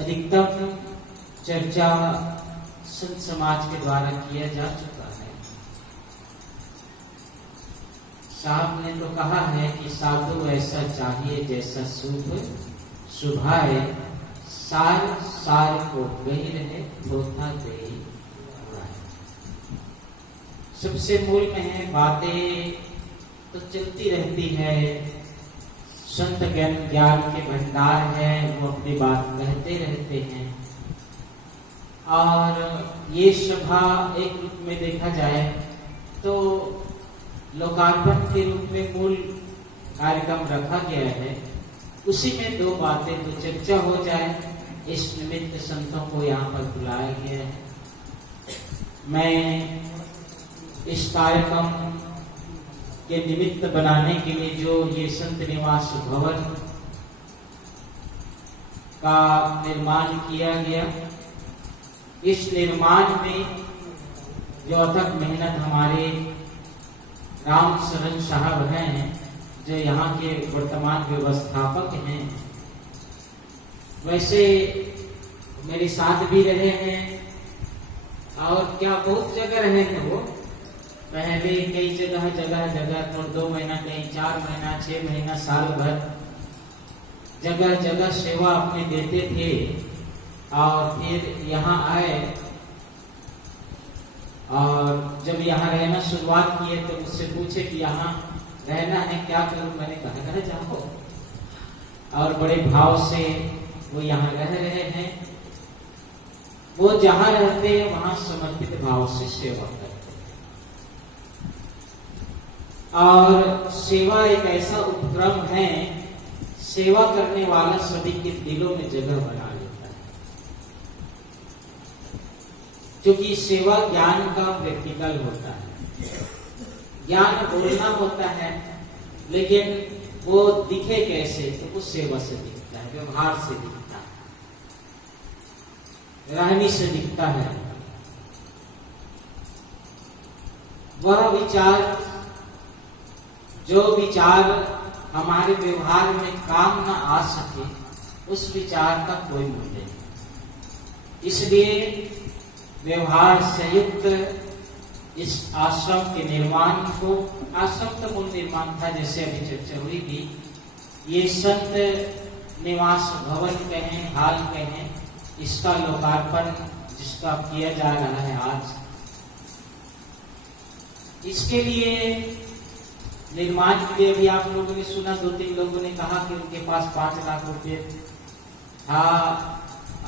अधिकतम चर्चा संत समाज के द्वारा किया जा चुका है। साहब ने तो कहा है कि साधु ऐसा चाहिए जैसा शुभ शुभाए, सार सार को गही रहे धोखा दे। सबसे मूल में है, बातें तो चलती रहती है, संत ज्ञान के भंडार है, वो अपनी बात कहते रहते हैं। और ये सभा एक रूप में देखा जाए तो लोकार्पण के रूप में मूल कार्यक्रम रखा गया है। उसी में दो बातें तो चर्चा हो जाए, इस निमित्त संतों को यहाँ पर बुलाया गया है। मैं इस कार्यक्रम के निमित्त बनाने के लिए जो ये संत निवास भवन का निर्माण किया गया, इस निर्माण में जो अथक मेहनत हमारे राम शरण साहब हैं, जो यहाँ के वर्तमान व्यवस्थापक हैं, वैसे मेरे साथ भी रहे हैं और क्या बहुत जगह रहे हैं। वो पहले कई जगह तो 2 महीना, कहीं 4 महीना, 6 महीना, साल भर जगह जगह सेवा अपने देते थे। और फिर यहाँ आए और जब यहाँ रहना शुरुआत किए तो मुझसे पूछे कि यहाँ रहना है, क्या करूं? मैंने कहा रह जाओ। और बड़े भाव से वो यहाँ रह रहे हैं। वो जहाँ रहते हैं वहां समर्पित भाव से सेवा करते हैं। और सेवा एक ऐसा उपक्रम है, सेवा करने वाला सभी के दिलों में जगह बना लेता है। क्योंकि सेवा ज्ञान का प्रैक्टिकल होता है। ज्ञान बोलना होता है, लेकिन वो दिखे कैसे? तो वो सेवा से दिखता है, व्यवहार से दिखता है, रहनी से दिखता है। वह विचार, जो विचार हमारे व्यवहार में काम न आ सके, उस विचार का कोई मूल्य नहीं। इसलिए व्यवहार से युक्त इस आश्रम के निर्माण को, आश्रम तो मूल निर्माण था जैसे अभी चर्चा हुई थी, ये संत निवास भवन कहें, हाल कहें, इसका लोकार्पण जिसका किया जा रहा है आज, इसके लिए निर्माण के लिए भी आप लोगों ने सुना, 2-3 लोगों ने कहा कि उनके पास 5 लाख रुपए था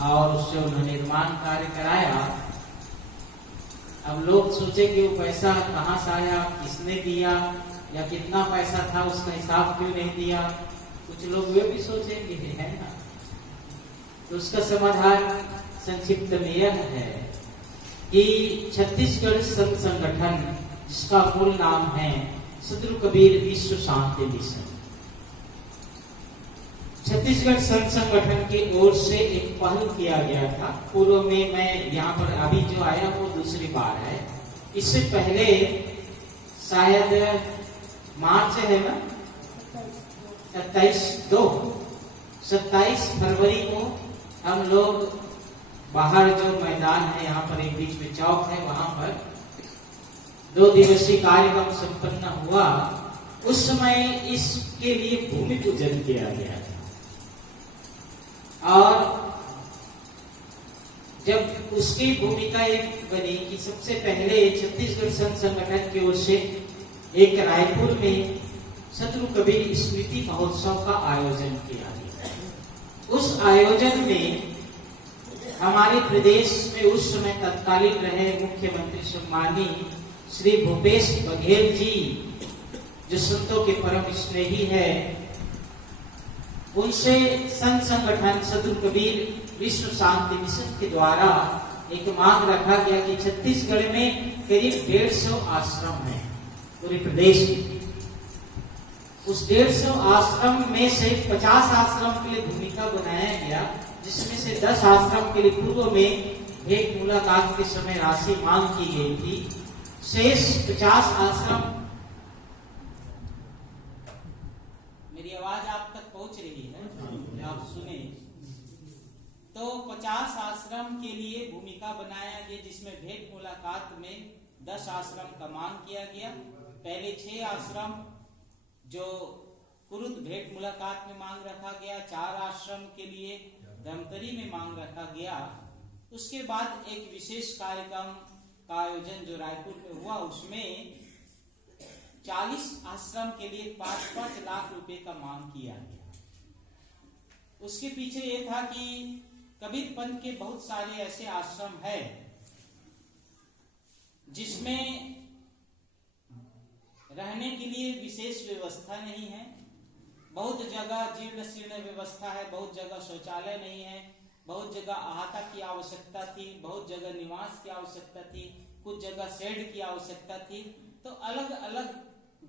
और उससे उन्होंने निर्माण कार्य कराया। अब लोग सोचे कि वो पैसा कहाँ से आया, किसने दिया, या कितना पैसा था, उसका हिसाब क्यों नहीं दिया। कुछ लोग वे भी सोचेंगे, है ना। तो उसका समाधान संक्षिप्त में यह है कि छत्तीसगढ़ संत संगठन, जिसका मूल नाम है सद्गुरु कबीर विश्व शांति मिशन, छत्तीसगढ़ संत संगठन की ओर से एक पहल किया गया था। पूर्व में मैं यहाँ पर अभी जो आया वो दूसरी बार है। इससे पहले शायद मार्च है ना, 27 फरवरी को हम लोग बाहर जो मैदान है, यहाँ पर एक बीच में चौक है, वहां पर 2 दिवसीय कार्यक्रम संपन्न हुआ। उस समय इसके लिए भूमि पूजन किया गया था। और जब उसकी भूमिका एक बनी कि सबसे पहले छत्तीसगढ़ संत संगठन की ओर से एक रायपुर में सद्गुरु कबीर स्मृति महोत्सव का आयोजन किया गया। उस आयोजन में हमारे प्रदेश में उस समय तत्कालीन रहे मुख्यमंत्री सम्मानीय श्री भूपेश बघेल जी, जो संतों के परम स्नेही है, उनसे संत संगठन सद्गुरु कबीर विश्व शांति मिशन के द्वारा एक मांग रखा गया कि छत्तीसगढ़ में करीब 150 आश्रम है पूरे प्रदेश में। उस 150 आश्रम में से 50 आश्रम के लिए भूमिका बनाया गया, जिसमें से 10 आश्रम के लिए पूर्व में एक मुलाकात के समय राशि मांग की गई थी। शेष 50 आश्रम, मेरी आवाज आप तक पहुंच रही है, आप सुने। तो 50 आश्रम के लिए भूमिका बनाया गया, जिसमें भेंट मुलाकात में 10 आश्रम का मांग किया गया। पहले 6 आश्रम जो कुरुत भेंट मुलाकात में मांग रखा गया, 4 आश्रम के लिए धमतरी में मांग रखा गया। उसके बाद एक विशेष कार्यक्रम का आयोजन जो रायपुर में हुआ, उसमें 40 आश्रम के लिए 5-5 लाख रुपए का मांग किया गया। उसके पीछे ये था कि कबीर पंथ के बहुत सारे ऐसे आश्रम है जिसमें रहने के लिए विशेष व्यवस्था नहीं है। बहुत जगह जीर्ण शीर्ण व्यवस्था है, बहुत जगह शौचालय नहीं है, बहुत जगह अहाता की आवश्यकता थी, बहुत जगह निवास की आवश्यकता थी, कुछ जगह शेड की आवश्यकता थी। तो अलग अलग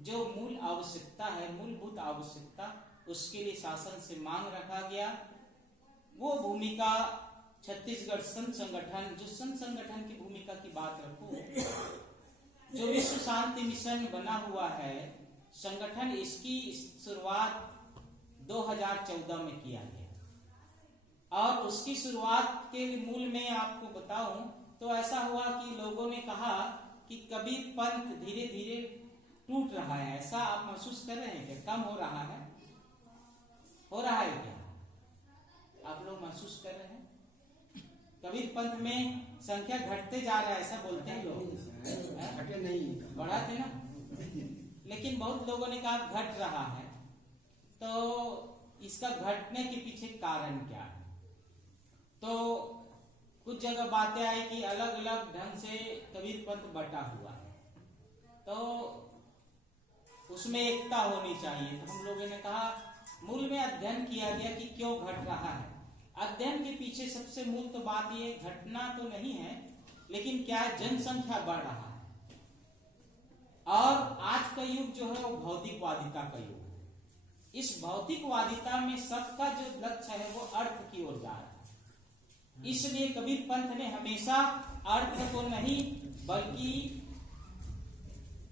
जो मूल आवश्यकता है, मूलभूत आवश्यकता, उसके लिए शासन से मांग रखा गया। वो भूमिका छत्तीसगढ़ संत संगठन, जो संत संगठन की भूमिका की बात रखूं, जो विश्व शांति मिशन बना हुआ है संगठन, इसकी शुरुआत 2014 में किया गया। और उसकी शुरुआत के मूल में आपको बताऊं तो ऐसा हुआ कि लोगों ने कहा कि कबीर पंथ धीरे धीरे टूट रहा है। ऐसा आप महसूस कर रहे हैं क्या? कम हो रहा है? हो रहा है क्या? आप लोग महसूस कर रहे हैं? कबीर पंथ में संख्या घटते जा रहा है, ऐसा बोलते हैं लोग। घटे नहीं, बढ़ा थे ना, लेकिन बहुत लोगों ने कहा घट रहा है। तो इसका घटने के पीछे कारण क्या है? तो कुछ जगह बातें आई कि अलग अलग ढंग से कबीर पंथ बटा हुआ है, तो उसमें एकता होनी चाहिए। तो हम लोगों ने कहा, मूल में अध्ययन किया गया कि क्यों घट रहा है। अध्ययन के पीछे सबसे मूल तो बात ये, घटना तो नहीं है, लेकिन क्या है, जनसंख्या बढ़ रहा है। और आज का युग जो है वो भौतिकवादिता का युग है। इस भौतिकवादिता में सबका जो लक्ष्य है वो अर्थ की ओर जा रहा है। इसलिए कबीर पंथ ने हमेशा अर्थ को नहीं बल्कि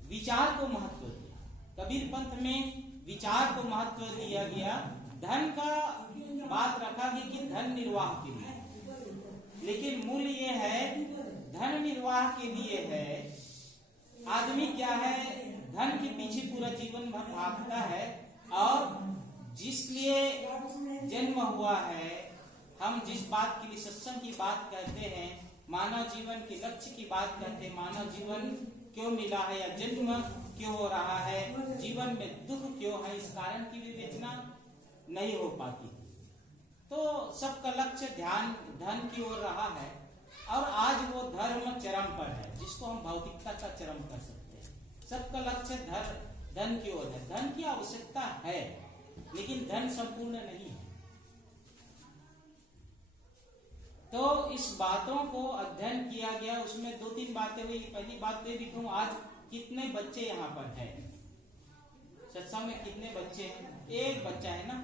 विचार को महत्व दिया। कबीर पंथ में विचार को महत्व दिया गया। धन का बात रखा गया कि धन निर्वाह के लिए, लेकिन मूल ये है धन निर्वाह के लिए है। आदमी क्या है, धन के पीछे पूरा जीवन भर भागता है, और जिसलिए जन्म हुआ है, हम जिस बात के लिए सत्संग की बात करते हैं, मानव जीवन के लक्ष्य की बात करते हैं, मानव जीवन क्यों मिला है या जन्म क्यों हो रहा है, जीवन में दुख क्यों है, इस कारण की विवेचना नहीं हो पाती। तो सबका लक्ष्य ध्यान धन की ओर रहा है, और आज वो धर्म चरम पर है, जिसको हम भौतिकता का चरम कर सकते हैं। सबका लक्ष्य धन की ओर है। धन की आवश्यकता है, लेकिन धन संपूर्ण नहीं है। तो इस बातों को अध्ययन किया गया, उसमें 2-3 बातें हुई। पहली बात ये दिखाऊं, आज कितने बच्चे यहाँ पर है, सत्संग में कितने बच्चे हैं? एक बच्चा है ना,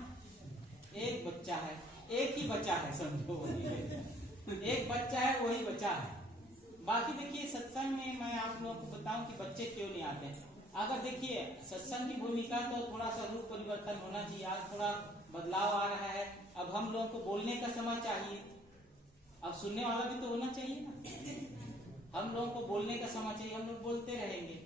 एक बच्चा है, एक ही बच्चा है, समझो एक बच्चा है, वही बच्चा है। बाकी देखिए सत्संग में मैं आप लोगों को बताऊं कि बच्चे क्यों नहीं आते। अगर देखिए सत्संग की भूमिका तो थोड़ा सा रूप परिवर्तन होना चाहिए। आज थोड़ा बदलाव आ रहा है। अब हम लोगों को बोलने का समय चाहिए, अब सुनने वाला भी तो होना चाहिए ना। हम लोगों को बोलने का समय चाहिए, हम लोग बोलते रहेंगे।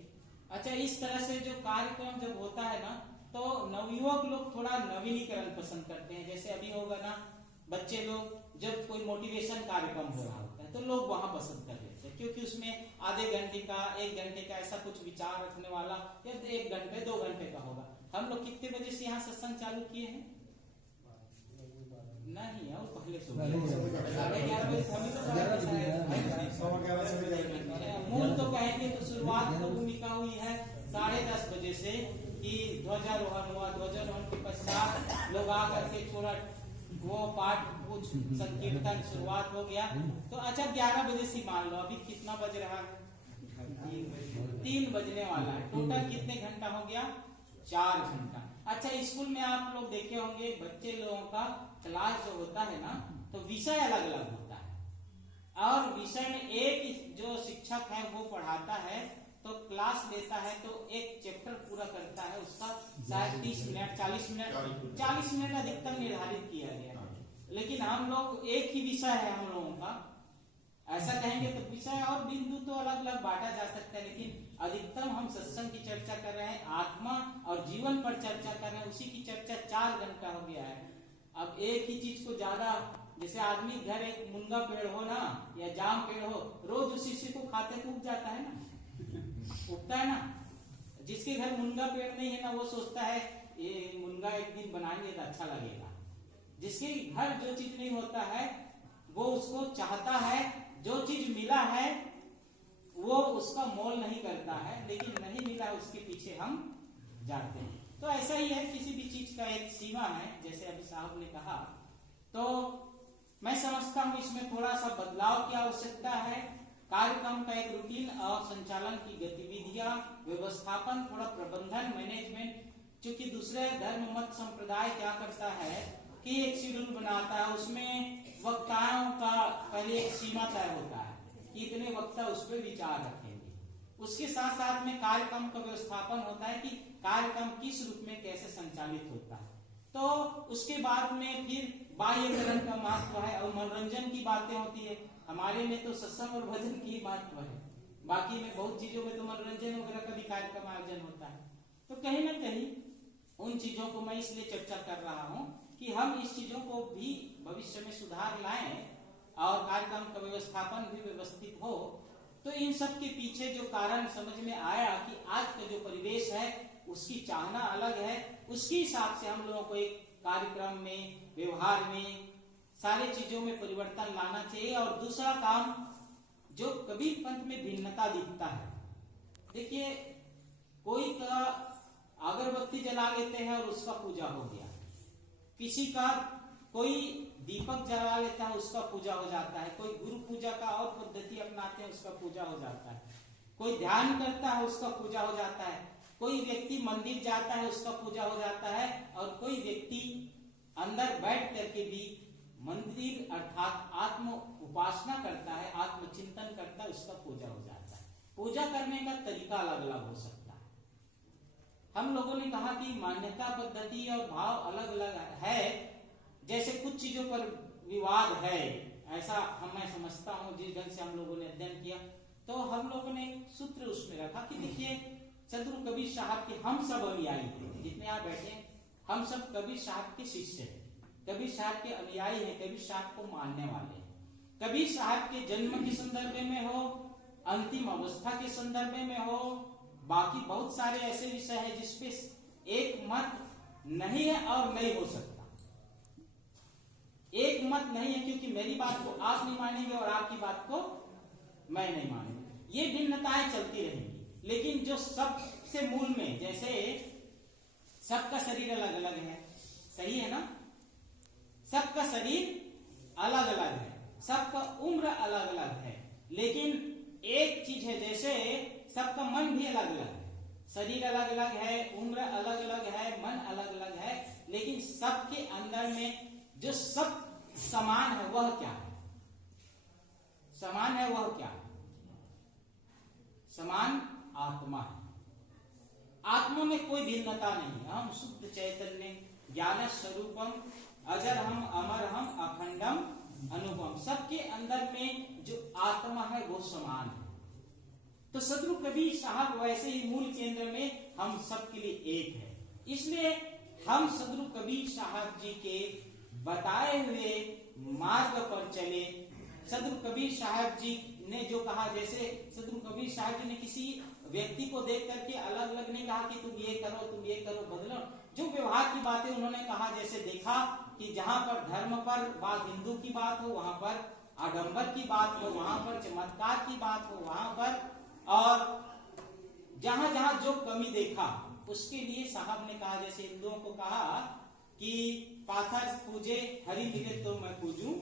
अच्छा, इस तरह से जो कार्यक्रम जब होता है ना, तो नवयुवक लोग थोड़ा नवीनीकरण पसंद करते हैं। जैसे अभी होगा ना, बच्चे लोग जब कोई मोटिवेशन कार्यक्रम हो रहा होता है तो लोग वहां पसंद कर लेते हैं, क्योंकि उसमें आधे घंटे का 1 घंटे का ऐसा कुछ विचार रखने वाला, या 1 घंटे 2 घंटे का होगा। हम लोग कितने बजे से यहाँ सत्संग चालू किए हैं? नहीं, और पहले मूल तो कहेंगे तो शुरुआत तो भूमिका हुई है 10:30 बजे से, कि ध्वजारोहण हुआ। ध्वजारोहण के पश्चात लोग आकर के थोड़ा वो पाठ कुछ संकीर्तन शुरुआत हो गया। तो अच्छा 11 बजे से मान लो, अभी कितना बज रहा है? 3 बजने वाला है। टोटल कितने घंटा हो गया? 4 घंटा। अच्छा, स्कूल में आप लोग देखे होंगे बच्चे लोगों का क्लास जो होता है ना, तो विषय अलग अलग होता है, और विषय में एक जो शिक्षक है वो पढ़ाता है, तो क्लास लेता है, तो एक चैप्टर पूरा करता है, उसका शायद 30 मिनट 40 मिनट अधिकतम निर्धारित किया गया है। लेकिन हम लोग एक ही विषय है हम लोगों का, ऐसा कहेंगे तो विषय और बिंदु तो अलग अलग बांटा जा सकता है, लेकिन अधिकतम हम सत्संग की चर्चा कर रहे हैं, आत्मा और जीवन पर चर्चा कर रहे हैं, उसी की चर्चा 4 घंटा हो गया है। अब एक ही चीज को ज्यादा, जैसे आदमी घर एक मुनगा पेड़ हो ना या जाम पेड़ हो, रोज उसी से को खाते उग जाता है ना, उगता है ना। जिसके घर मुनगा पेड़ नहीं है ना, वो सोचता है ये मुनगा एक दिन बनाएंगे तो अच्छा लगेगा। जिसके घर जो चीज नहीं होता है वो उसको चाहता है, जो चीज मिला है वो उसका मोल नहीं करता है, लेकिन नहीं मिला उसके पीछे हम जाते हैं। तो ऐसा ही है, किसी भी चीज का एक सीमा है, जैसे अभी साहब ने कहा। तो मैं समझता हूं इसमें थोड़ा सा बदलाव की आवश्यकता है। कार्यक्रम का एक रूटीन और संचालन की गतिविधियां, व्यवस्थापन, थोड़ा प्रबंधन, मैनेजमेंट। क्योंकि दूसरे धर्म मत संप्रदाय क्या करता है कि एक शेड्यूल बनाता है, उसमें वक्ताओं का पहले एक सीमा तय होता है कि इतने वक्ता उस पर विचार रखेंगे। उसके साथ साथ में कार्यक्रम का व्यवस्थापन होता है कि कार्यक्रम किस रूप में कैसे संचालित होता है। तो उसके बाद में फिर बाह्यकरण का महत्व है और मनोरंजन की बातें होती है। हमारे में तो सत्संग और भजन की महत्व है, बाकी में बहुत चीजों में तो मनोरंजन वगैरह का भी कार्यक्रम आयोजन होता है। तो कहीं ना कहीं उन चीजों को मैं इसलिए चर्चा कर रहा हूं कि हम इस चीजों को भी भविष्य में सुधार लाएं और कार्यक्रम का व्यवस्थापन भी व्यवस्थित हो। तो इन सब के पीछे जो कारण समझ में आया कि आज का जो परिवेश है उसकी चाहना अलग है, उसके हिसाब से हम लोगों को एक कार्यक्रम में, व्यवहार में, सारी चीजों में परिवर्तन लाना चाहिए। और दूसरा काम, जो कबीर पंथ में भिन्नता दिखता है, देखिए कोई का अगरबत्ती जला लेते हैं और उसका पूजा हो गया, किसी का कोई दीपक जला लेता है उसका पूजा हो जाता है, कोई गुरु पूजा का और पद्धति अपनाते हैं उसका पूजा हो जाता है, कोई ध्यान करता है उसका पूजा हो जाता है, कोई व्यक्ति मंदिर जाता है उसका पूजा हो जाता है, और कोई व्यक्ति अंदर बैठ करके भी मंदिर अर्थात आत्म उपासना करता है, आत्मचिंतन करता है, उसका पूजा हो जाता है। पूजा करने का तरीका अलग अलग हो सकता है। हम लोगों ने कहा कि मान्यता, पद्धति और भाव अलग अलग है। जैसे कुछ चीजों पर विवाद है, ऐसा मैं समझता हूं जिस ढंग से हम लोगों ने अध्ययन किया। तो हम लोगों ने सूत्र उसमें रखा कि देखिए सदगुरु कबीर साहब के हम सब अनुयायी थे, जितने आप बैठे हम सब कबीर साहब के शिष्य हैं, कबीर साहब के अनुयायी हैं, कबीर साहब को मानने वाले हैं। कबीर साहब के जन्म के संदर्भ में हो, अंतिम अवस्था के संदर्भ में हो, बाकी बहुत सारे ऐसे विषय है जिसपे एक मत नहीं है और नहीं हो सकता। एक मत नहीं है क्योंकि मेरी बात को आप नहीं मानेंगे और आपकी बात को मैं नहीं मानूंगा, ये भिन्नताएं चलती रहेंगी। लेकिन जो सबसे मूल में, जैसे सबका शरीर अलग अलग है, सही है ना, सबका शरीर अलग अलग है, सबका उम्र अलग अलग है, लेकिन एक चीज है, जैसे सबका मन भी अलग अलग है, शरीर अलग अलग है, उम्र अलग अलग है, मन अलग अलग है, लेकिन सबके अंदर में जो सब समान है वह क्या है? समान है वह क्या है? समान आत्मा है। आत्मा में कोई भिन्नता नहीं है। हम शुद्ध चैतन्य ज्ञान स्वरूपम अजर हम अमर हम अखंडम अनुपम, सबके अंदर में जो आत्मा है वो समान है। तो सदगुरु कबीर साहब वैसे ही मूल केंद्र में हम सबके लिए एक है। इसलिए हम सदगुरु कबीर साहब जी के बताए हुए मार्ग पर चले। सदगुरु कबीर साहब जी ने जो कहा, जैसे सदगुरु कबीर साहब जी ने किसी व्यक्ति को देख करके अलग अलग नहीं कहा कि तुम ये करो, तुम ये करो, बदलो। जो व्यवहार की बातें उन्होंने कहा, जैसे देखा कि जहां पर धर्म पर बात, हिंदू की बात हो वहां पर आडंबर की बात हो, वहां पर चमत्कार की बात हो वहां पर, और जहां जहां जो कमी देखा उसके लिए साहब ने कहा, जैसे हिंदुओं को कहा कि पाथर पूजे हरि मिले तो मैं पूजूं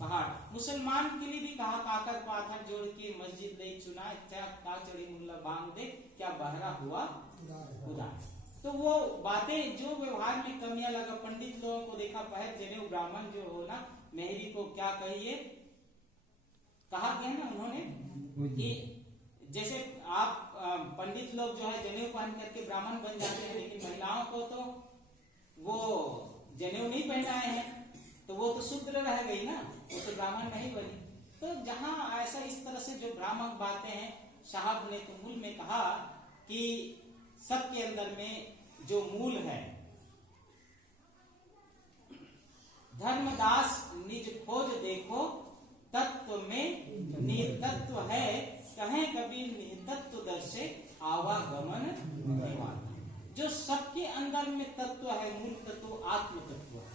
पहाड़, मुसलमान के लिए भी कहा काकर पाथर जोड़ के मस्जिद ले चुना, क्या का चढ़ी मुल्ला बांग दे, क्या बहरा हुआ खुदा। तो वो बातें जो व्यवहार में कमियां लगा, पंडित लोगों को देखा, पहल जनेऊ ब्राह्मण जो हो ना, मेहरी को क्या कहिए, कहा गया ना उन्होंने कि जैसे आप पंडित लोग जो है जनेऊ पहन करके ब्राह्मण बन जाते हैं, लेकिन महिलाओं को तो वो जनेऊ नहीं पहनाए हैं, तो वो तो शूद्र रह गई ना, वो तो ब्राह्मण नहीं बनी। तो जहां ऐसा इस तरह से जो भ्रामक बातें हैं, साहब ने तो मूल में कहा कि सबके अंदर में जो मूल है, धर्मदास निज खोज देखो तत्व में नितत्व है, कहें कबीर नितत्व दर्शे आवागमन निवाता। जो सबके अंदर में तत्व है, मूल तत्व आत्म तत्व है,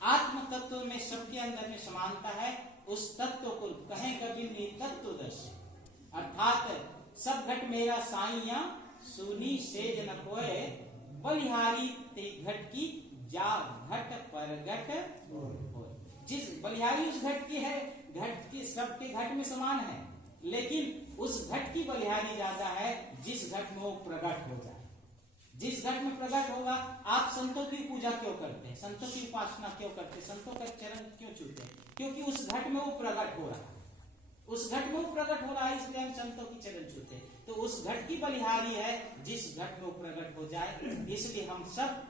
आत्म तत्व में सबके अंदर में समानता है, उस तत्व को कहें कबीर नितत्व दर्शे, अर्थात सब घट मेरा साइया सुनी सेज न कोय, बलिहारी ते घट की जा घट परगट होय। जिस बलिहारी उस घट की है, घट की सबके घट में समान है, लेकिन उस घट की बलिहारी ज्यादा है जिस घट में वो प्रकट हो जाए। जिस घट में प्रकट होगा, आप संतों की पूजा क्यों करते हैं, संतों की उपासना क्यों करते हैं, संतों का चरण क्यों छूते हैं? क्योंकि उस घट में वो प्रकट हो रहा है, उस घट में वो प्रकट हो रहा है, इसलिए हम संतों की चरण छूते हैं। तो उस घट की बलिहारी है जिस घट में वो प्रकट हो जाए, इसलिए हम सब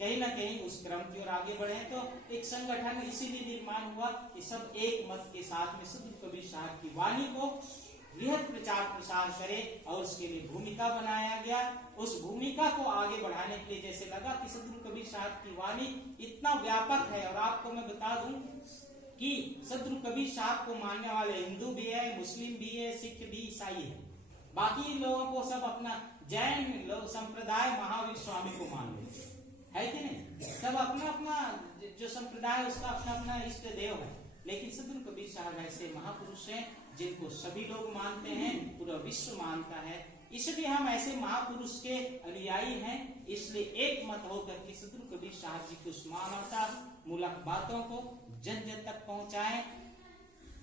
कहीं ना कहीं उस क्रम की ओर आगे बढ़े। तो एक संगठन इसीलिए निर्माण हुआ कि सब एक मत के साथ में सदगुरु कबीर साहब की वाणी को बृहद प्रचार प्रसार करे, और उसके लिए भूमिका बनाया गया। उस भूमिका को आगे बढ़ाने के लिए जैसे लगा कि सदगुरु कबीर साहब की वाणी इतना व्यापक है, और आपको मैं बता दूं कि सदगुरु कबीर साहब को मानने वाले हिंदू भी है, मुस्लिम भी है, सिख भी, ईसाई है। बाकी लोगों को सब अपना जैन लोग संप्रदाय महावीर स्वामी को मान लेते है कि नहीं, सब अपना अपना जो संप्रदाय है उसका अपना अपना इष्ट देव है। लेकिन सदगुरु कबीर साहब ऐसे महापुरुष हैं जिनको सभी लोग मानते हैं, पूरा विश्व मानता है। इसलिए हम ऐसे महापुरुष के अनुयायी हैं, इसलिए एक मत होकर के सदगुरु कबीर साहब जी की उस मानवता मूलक बातों को जन जन तक पहुंचाएं।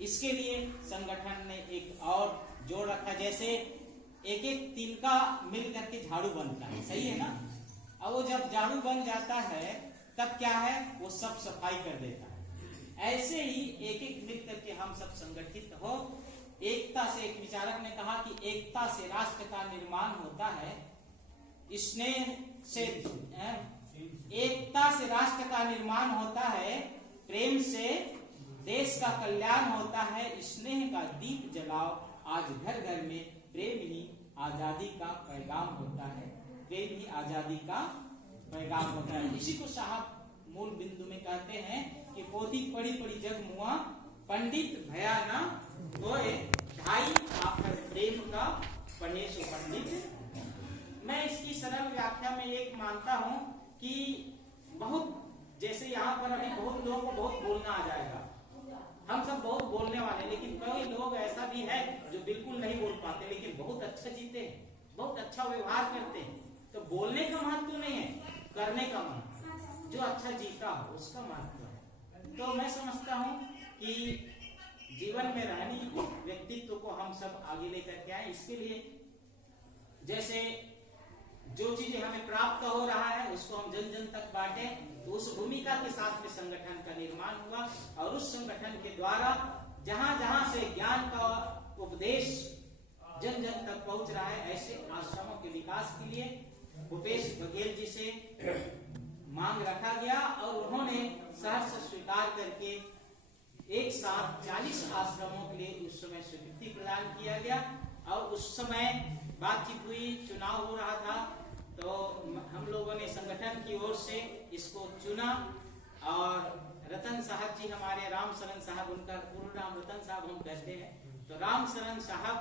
इसके लिए संगठन ने एक और जोड़ रखा, जैसे एक एक तिनका मिल करके झाड़ू बनता है, सही है ना। अब वो जब झाड़ू बन जाता है तब क्या है, वो सब सफाई कर देता है। ऐसे ही एक एक मिल करके हम सब संगठित हो, एकता से, एक विचारक ने कहा कि एकता से राष्ट्र का निर्माण होता है, स्नेह से एकता से राष्ट्र का निर्माण होता है, प्रेम से देश का कल्याण होता है, स्नेह का दीप जलाओ आज घर घर में, प्रेम ही आजादी का पैगाम होता है, प्रेम ही आजादी का पैगाम होता है। इसी को साहब मूल बिंदु में कहते हैं कि पोथी पढ़ी पढ़ी जग मुआ, पंडित भया ना होए, ढाई आखर प्रेम का पढ़े सो पंडित। मैं इसकी सरल व्याख्या में एक मानता हूं कि बहुत, जैसे यहाँ पर अभी बहुत लोगों को बहुत बोलना आ जाएगा, हम सब बहुत बोलने वाले, लेकिन कई लोग ऐसा भी है जो बिल्कुल नहीं बोल पाते लेकिन बहुत अच्छा जीते हैं, बहुत अच्छा व्यवहार करते हैं। तो बोलने का महत्व नहीं है, करने का महत्व, जो अच्छा जीता हो उसका महत्व है। तो मैं समझता हूं कि जीवन में रहनी व्यक्तित्व को हम सब आगे लेकर के आए। इसके लिए जैसे जो चीजें हमें प्राप्त हो रहा है उसको हम जन जन तक बांटे, तो उस भूमिका के साथ में संगठन का निर्माण हुआ, और उस संगठन के द्वारा जहां जहां से ज्ञान का उपदेश जन जन तक पहुंच रहा है, ऐसे आश्रमों के विकास के लिए भूपेश बघेल जी से मांग रखा गया, और उन्होंने सहर्ष स्वीकार करके एक साथ 40 आश्रमों के लिए उस समय स्वीकृति प्रदान किया गया। और उस समय बातचीत हुई, चुनाव हो रहा था, तो हम लोगों ने संगठन की ओर से इसको चुना, और रतन साहब जी हमारे, राम शरण साहब, उनका पूर्ण नाम रतन साहब हम कहते हैं, तो राम शरण साहब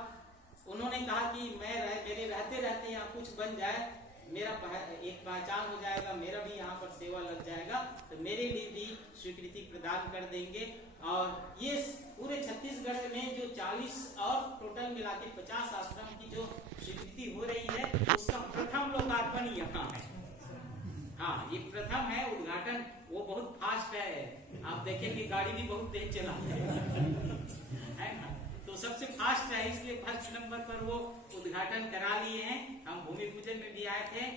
उन्होंने कहा कि मेरे रहते रहते यहाँ कुछ बन जाए, मेरा एक पहचान हो जाएगा, मेरा भी यहाँ पर सेवा लग जाएगा, तो मेरे लिए भी स्वीकृति प्रदान कर देंगे। और ये पूरे छत्तीसगढ़ में जो 40 और टोटल मिला के 50 आश्रम की जो स्वीकृति हो रही है, उसका प्रथम लोकार्पण यहाँ है। हाँ, ये प्रथम है उद्घाटन, वो बहुत फास्ट है, आप देखेंगे गाड़ी भी बहुत तेज चलाते है ना, तो सबसे फास्ट है, इसलिए फर्स्ट नंबर पर वो उद्घाटन करा लिए हैं। हम भूमि पूजन में भी आए थे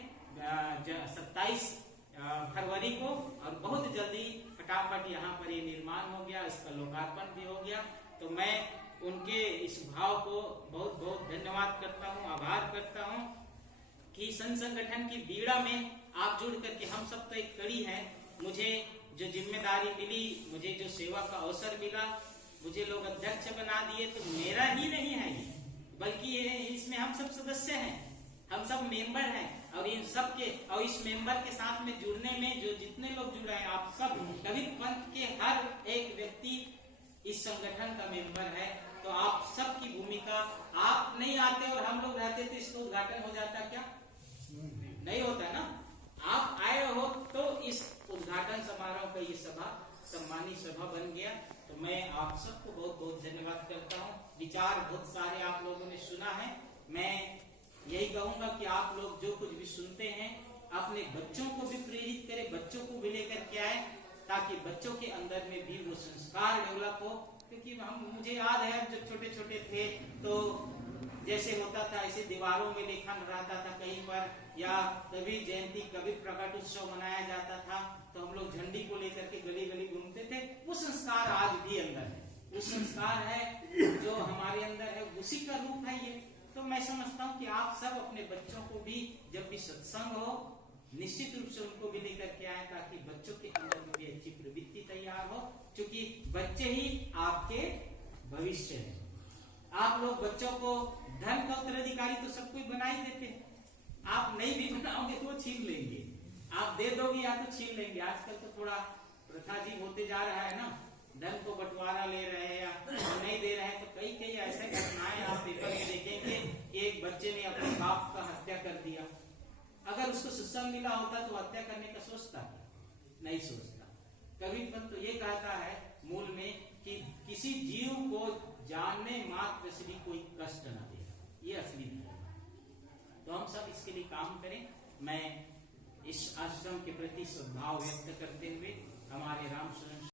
27 फरवरी को, और बहुत जल्दी फटाफट यहाँ पर ये निर्माण हो गया, इसका लोकार्पण भी हो गया। तो मैं उनके इस भाव को बहुत बहुत धन्यवाद करता हूँ, आभार करता हूँ कि संगठन की बीड़ा में आप जुड़ करके, हम सब तो एक कड़ी है, मुझे जो जिम्मेदारी मिली, मुझे जो सेवा का अवसर मिला, मुझे लोग अध्यक्ष बना दिए, तो मेरा ही नहीं है ये, बल्कि ये इसमें हम सब सदस्य हैं, हम सब मेंबर हैं। और इन सब के और इस मेंबर के साथ में जुड़ने में जो जितने लोग जुड़े हैं, आप सब कबीर पंथ के हर एक व्यक्ति इस संगठन का मेंबर है। तो आप सब की भूमिका, आप नहीं आते और हम लोग रहते तो इसका उद्घाटन हो जाता क्या? नहीं होता ना। आप आए हो तो इस उद्घाटन समारोह का ये सभा सम्मानी सभा बन गया। तो मैं आप सबको बहुत बहुत धन्यवाद करता हूँ। विचार बहुत सारे आप लोगों ने सुना है। मैं यही कहूंगा कि आप लोग जो कुछ भी सुनते हैं अपने बच्चों को भी प्रेरित करें, बच्चों को भी लेकर के आए, ताकि बच्चों के अंदर में भी वो संस्कार डेवलप हो। क्योंकि मुझे याद है जब छोटे छोटे थे तो जैसे होता था ऐसे दीवारों में लेखन रहता था कहीं पर, या कबीर जयंती कबीर प्रकट उत्सव मनाया जाता था तो हम लोग झंडी को लेकर के गली गली घूमते थे। वो संस्कार आज भी अंदर है, वो संस्कार है जो हमारे अंदर है, उसी का रूप है ये। तो मैं समझता हूँ कि आप सब अपने बच्चों को भी जब भी सत्संग हो निश्चित रूप से उनको भी लेकर के आए, ताकि बच्चों के अंदर में भी अच्छी प्रवृत्ति तैयार हो। क्योंकि बच्चे ही आपके भविष्य है। आप लोग बच्चों को धन का उत्तराधिकारी तो सब कोई बना ही देते हैं, आप नहीं भी बनाओगे तो वो छीन लेंगे, आप दे दोगे या तो छीन लेंगे। आजकल तो थोड़ा प्रथाजीब होते जा रहा है ना, धन को बंटवारा ले रहे हैं या नहीं दे रहे हैं। तो कई कई ऐसे घटनाएं आप पेपर में देखेंगे कि एक बच्चे ने अपने बाप का हत्या कर दिया। अगर उसको सत्संग मिला होता तो हत्या करने का सोचता नहीं सोचता। कबीर पंथ तो ये कहता है मूल में कि किसी जीव को जानने मात्र से भी कोई कष्ट न दे, ये असली धर्म है। तो हम सब इसके लिए काम करें। मैं इस आश्रम के प्रति सद्भाव व्यक्त करते हुए हमारे रामशरण